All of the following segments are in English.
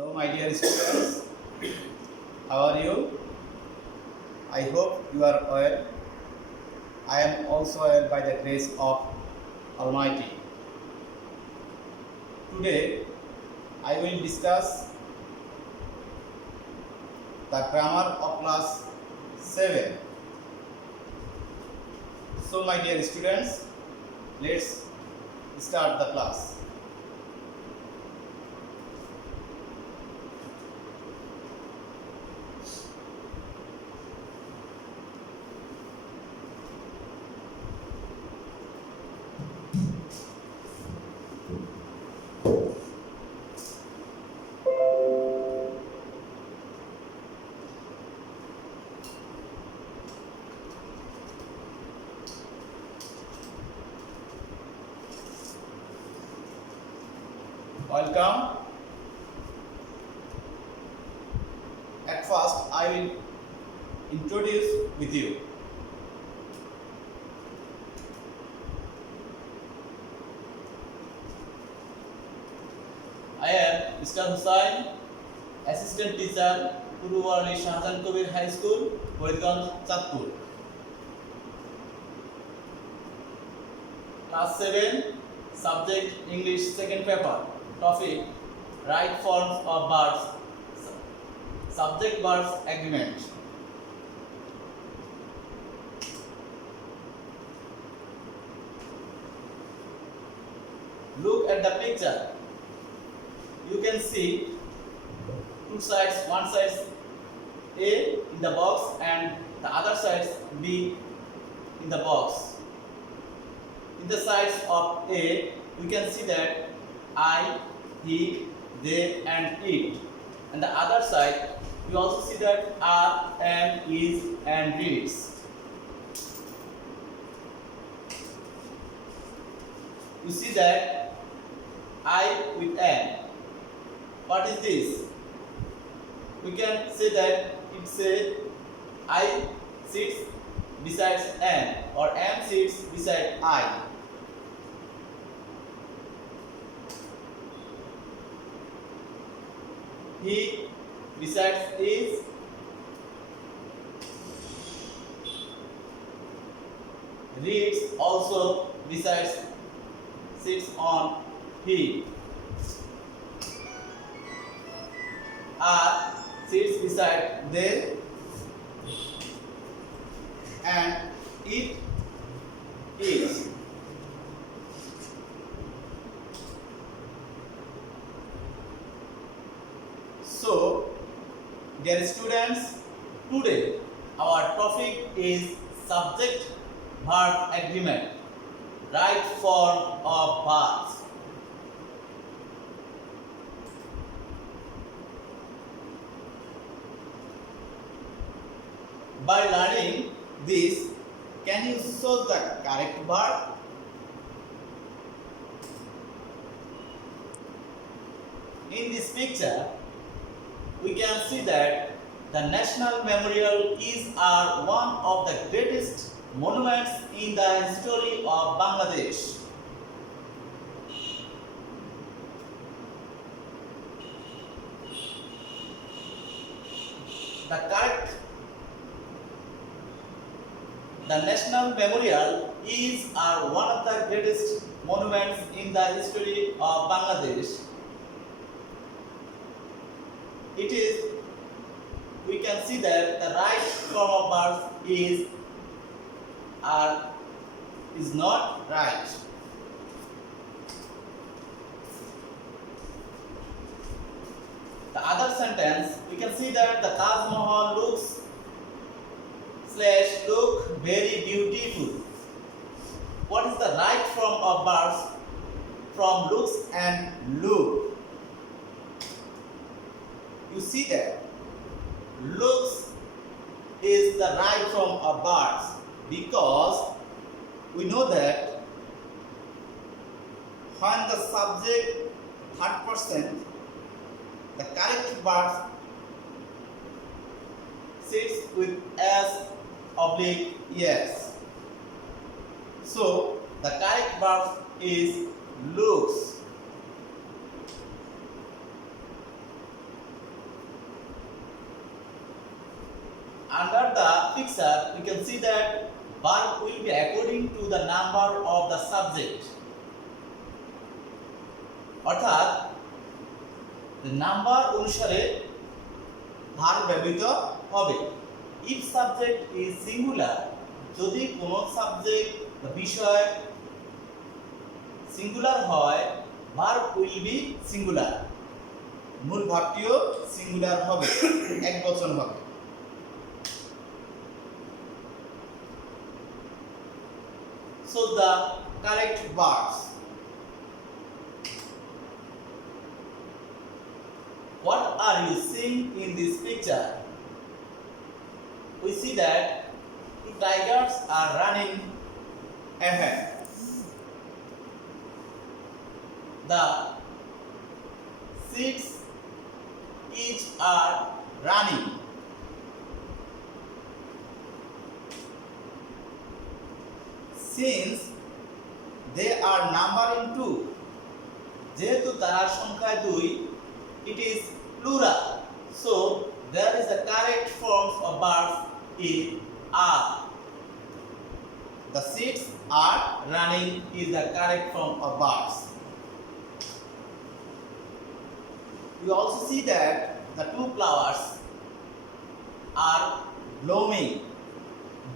Hello, my dear students. How are you? I hope you are well. I am also well by the grace of Almighty. Today, I will discuss the grammar of class 7. So, my dear students, let's start the class. Welcome. At first, I will introduce with you. I am Mr. Hossain, Assistant Teacher, Puruvani Shahjan Kabir High School, Faridganj, Chatpur. Class 7, Subject English Second Paper. Topic: Right forms of verbs. Subject verbs agreement. Look at the picture. You can see two sides. One side A in the box and the other side B in the box. In the sides of A, we can see that I, he, they and it. And the other side, we also see that are, am, is and reads. You see that I with am. What is this? We can say that it's a I sits beside am or am sits beside I. He besides is, reads also besides sits on he, are sits beside they, and it is. So, dear students, today our topic is subject verb agreement, right form of verbs. By learning this, can you show the correct verb? In this picture, we can see that the National Memorial is one of the greatest monuments in the history of Bangladesh. The National Memorial is one of the greatest monuments in the history of Bangladesh. It is, we can see that the right form of verbs is not right. The other sentence, we can see that the Taj Mahal look very beautiful. What is the right form of verbs from looks and look? You see that looks is the right form of verbs because we know that when the subject third person, the correct verb sits with s oblique yes. So the correct verb is looks. picture, we can see that verb will be according to the number of the subject. অর্থাৎ number অনুসারে verb ব্যবহৃত হবে। If subject is singular, যদি কোনো subject বা বিষয় singular হয়, verb will be singular, মূল ভার্বটিও সিঙ্গুলার হবে, একবচন হবে। So the correct verbs. What are you seeing in this picture? We see that two tigers are running ahead. The seats each are running. Since they are numbering two, যেহেতু তারা সংখ্যায় দুই, it is plural, so there is a correct form of verbs is are. The seats are running is the correct form of verbs. We also see that the two flowers are blooming.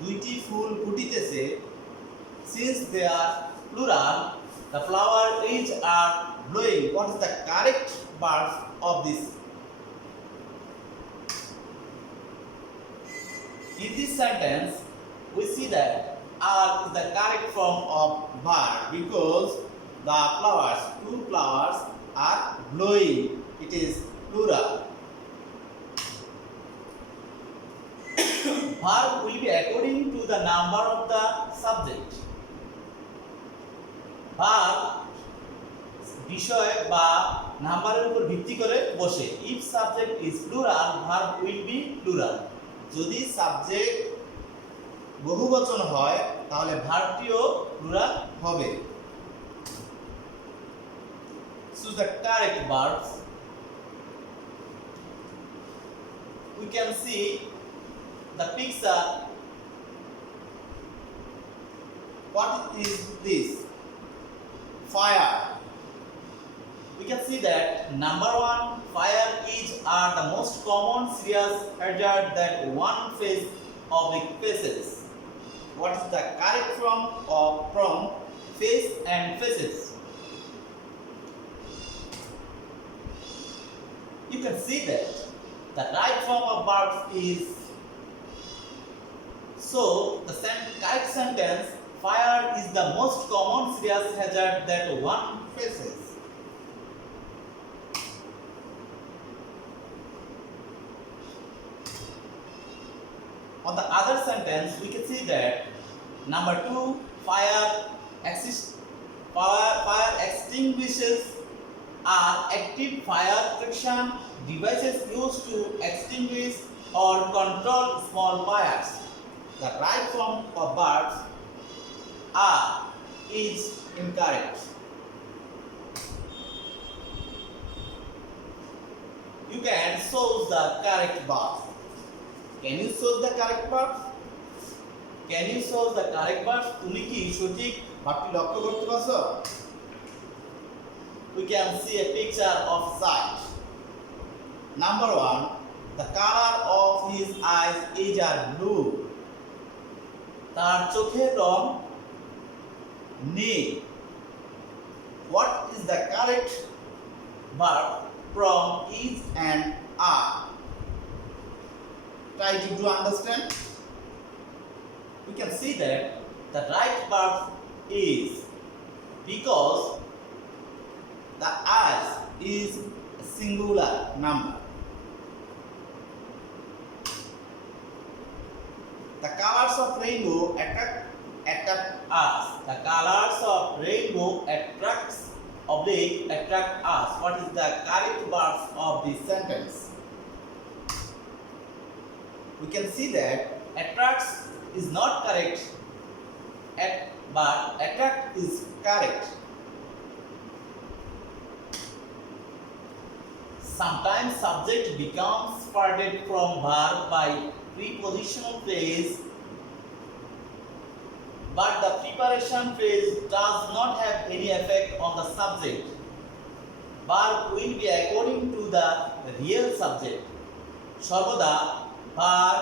দুইটি ফুল ফুটিতেছে। Since they are plural, the flower each are blowing. What is the correct verb of this? In this sentence, we see that are is the correct form of verb because the flowers, two flowers are blowing. It is plural. Verb will be according to the number of the subject. Verb বিষয় বা নাম্বারের উপর ভিত্তি করে বসে। If subject is plural, verb will be plural. যদি subject বহুবচন হয় তাহলে ভার্বটিও প্লুরাল হবে। Choose the correct verbs. We can see the picture. What is this? Fire. We can see that number one, fire is are the most common serious hazard that one face of the faces. What is the correct form of from face and faces? You can see that the right form of verbs is so the correct sentence, fire is the most common serious hazard that one faces. On the other sentence, we can see that number two, fire extinguishers are active fire protection devices used to extinguish or control small fires. The right form of verbs are is incorrect. You can choose the correct verb. Can you choose the correct verb? Can you choose the correct verb? তুমি কি সঠিক ভাবটি লক্ষ্য করতে পারছো? We can see a picture of sight. Number one, the color of his eyes is blue. তার চোখের রং নীল. What is the correct verb from is and are? Try to understand. We can see that the right verb is because the eyes is a singular number. The colors of rainbow attract us. The colors of rainbow attract us. What is the correct verb of this sentence? We can see that attracts is not correct, but attract is correct. Sometimes subject becomes parted from verb by prepositional phrase, but the preparation phrase does not have any effect on the subject. Verb will be according to the real subject. সর্বদা verb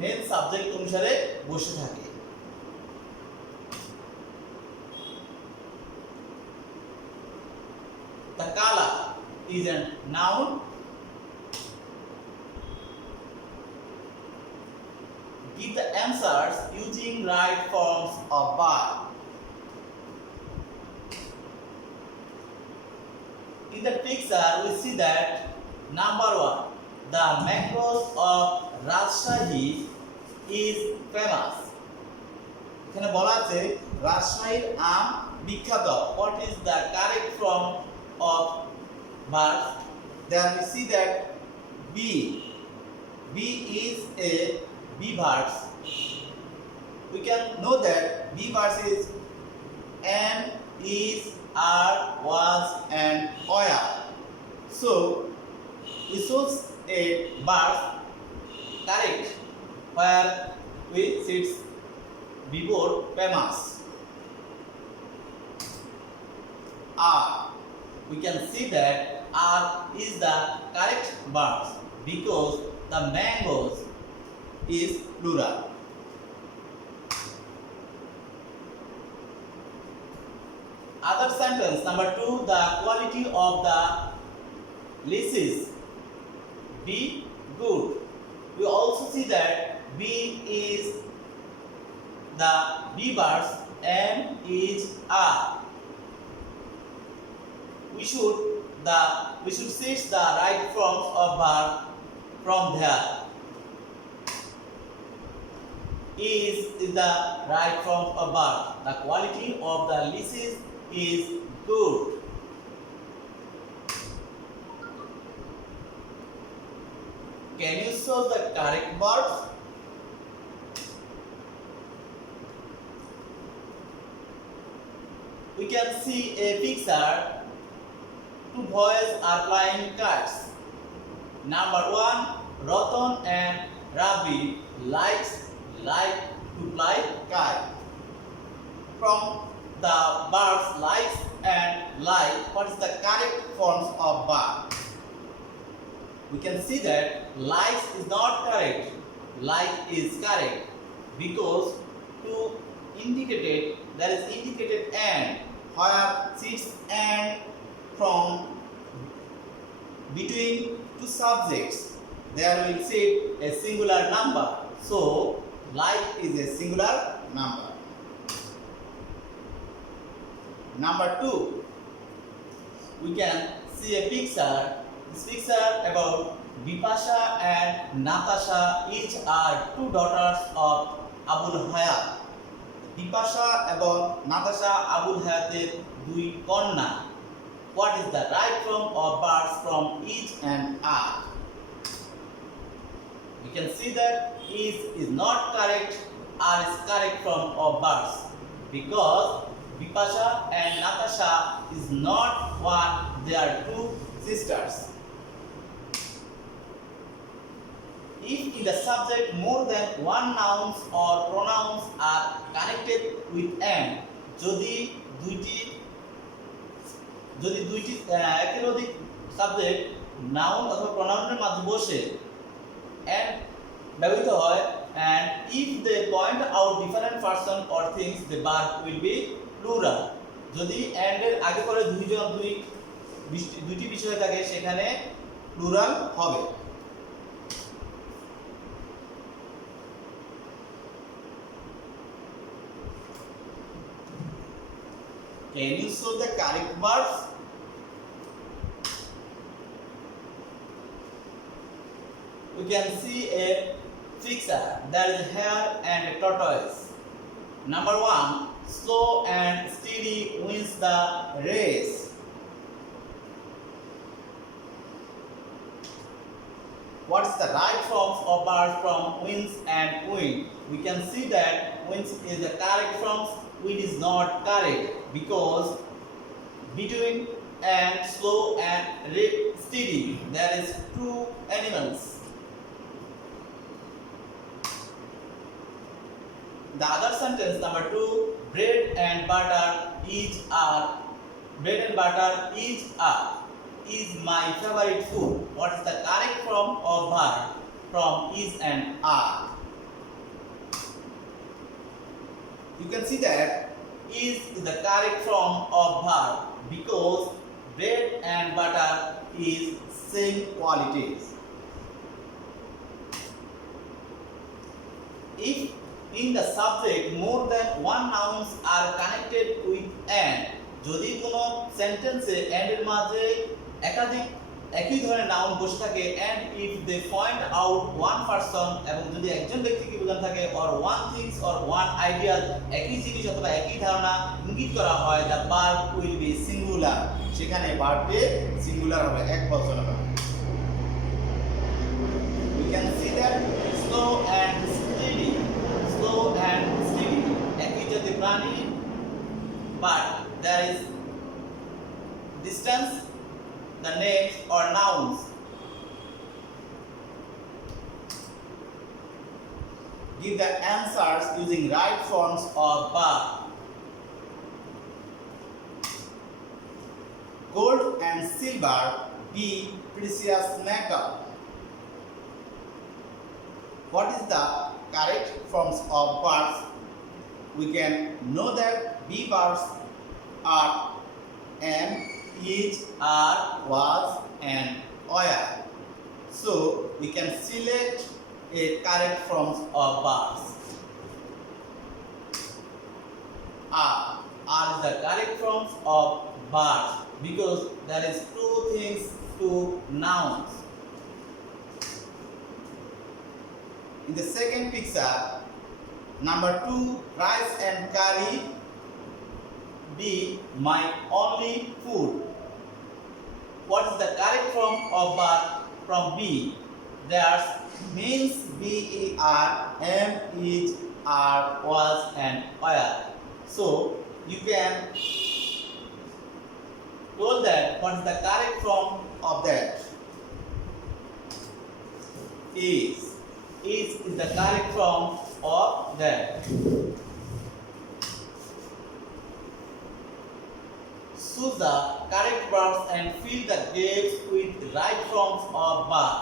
main subject অনুসারে বসে থাকে। The color is a noun. Give the answers using right forms of verb. In the picture, we see that number 1, the mangoes of Rajshahi is famous. এখানে বলা আছে রাজশাহীর আম বিখ্যাত. What is the correct form of verb? Then we see that B is a B verb. We can know that B verb is am, is, are, was, and were. So we choose a verb correct where we sits before famous. Are. We can see that are is the correct verb because the mangoes is plural. Other sentence number 2, the quality of the leases be good. We also see that B is the B verbs and is are. We should see the right forms of verb from there. Is the right form of verb. The quality of the leases is good. Can you show the correct verbs? We can see a picture. 2 boys are flying kites. Number 1, Ratan and Ravi like to fly kite. From the verbs likes and like, what is the correct forms of verb? We can see that likes is not correct. Like is correct because to indicate there is indicated and where sits and from between two subjects there will sit a singular number. So like is a singular number. Number 2, we can see a picture. This picture about Bipasha and Natasha, each are 2 daughters of Abul Hayat. Bipasha এবং Natasha Abul Hayaতের 2 কন্যা. What is the right form of verbs from each and are? We can see that is not correct, are is correct form of verbs because Bipasha and Natasha is not one, they are 2 sisters. If in the subject more than 1 nouns or pronouns are connected with and, যদি দুইটি একের অধিক subject noun অথবা প্রোনাউনের মাঝে বসে and ব্যবহৃত হয় and if they point out different person or things the verb will be plural. যদি and এর আগে পরে দুইটি বিষয় থাকে সেখানে প্লুরাল হবে. Can you show the correct verbs? We can see a picture. There is a hare and a tortoise. Number 1, slow and steady wins the race. What is the right form of verbs from wins and win? We can see that wins is the correct form. Win is not correct because between and slow and steady there is 2 animals. the other sentence number 2, bread and butter is my favorite food. What is the correct form of verb from is and are? You can see that is the correct form of verb because bread and butter is same qualities. If in the subject more than one nouns are connected with and, যদি কোনো সেন্টেন্সে and এর মাঝে একাধিক একই ধরনের noun বসে থাকে and if they point out one person এবং যদি একজন ব্যক্তিকে বোঝানো থাকে or one things or one idea একই জিনিস অথবা একই ধারণা ইঙ্গিত করা হয় the verb will be singular, সেখানে ভার্বটি সিঙ্গুলার হবে, এক বচন হবে। We can see that slow and steady একই জাতীয় প্রাণী but there is distance, the names or nouns. Give the answers using right forms of verb. Gold and silver be precious metal. What is the correct forms of verbs? We can know that be verbs are am, is, are, was and were. So we can select a correct forms of verbs. Are is the correct forms of verbs because there is two things to nouns. In the second picture, number 2, rice and curry be my only food. What is the correct form of verb from be? There's means ber, am, is, are, was and were. So you can told that what is the correct form of that? Is the correct form of that. Choose the correct verbs and fill the gaps with right forms of verb.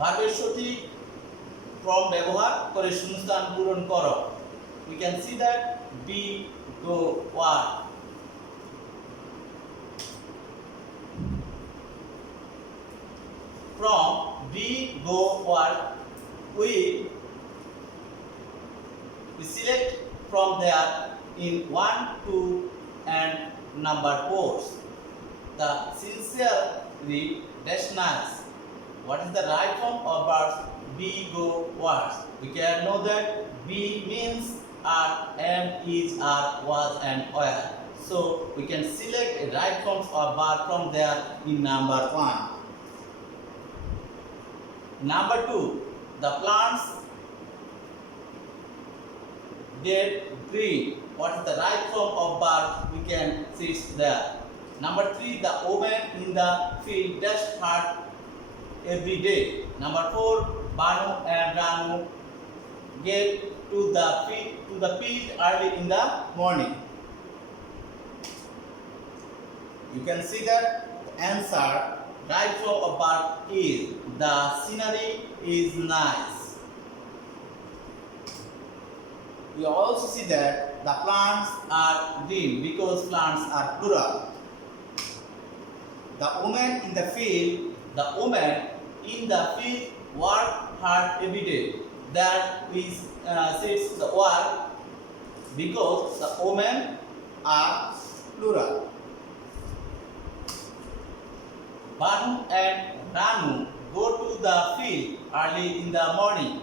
ভার্বের সঠিক form ব্যবহার করে শূন্যস্থান পূরণ করো। We can see that be, go, were. From be, go, were, we select from there in 1, 2 and number 4. The sincerely dash nice. What is the right form of verbs be, go, was? We can know that be means are, am, is, are, was and were. So we can select a right forms of verb from there in number 1. Number 2, the plants get green. What is the right form of verb? We can see it there. Number 3, the woman in the field dash hard every day. Number 4, Banu and Ranu get to the field early in the morning. You can see that the answer right form of verb is the scenery is nice. We also see that the plants are green because plants are plural. The woman in the field work hard every day. That is says the work because the women are plural. Banu and Ranu go to the field early in the morning.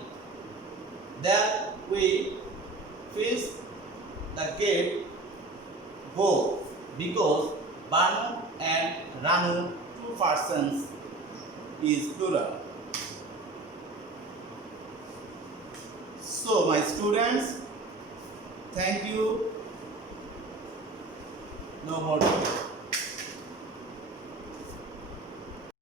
There we fish the gate go because Banu and Ranu, 2 persons, is plural. So my students, thank you. No more.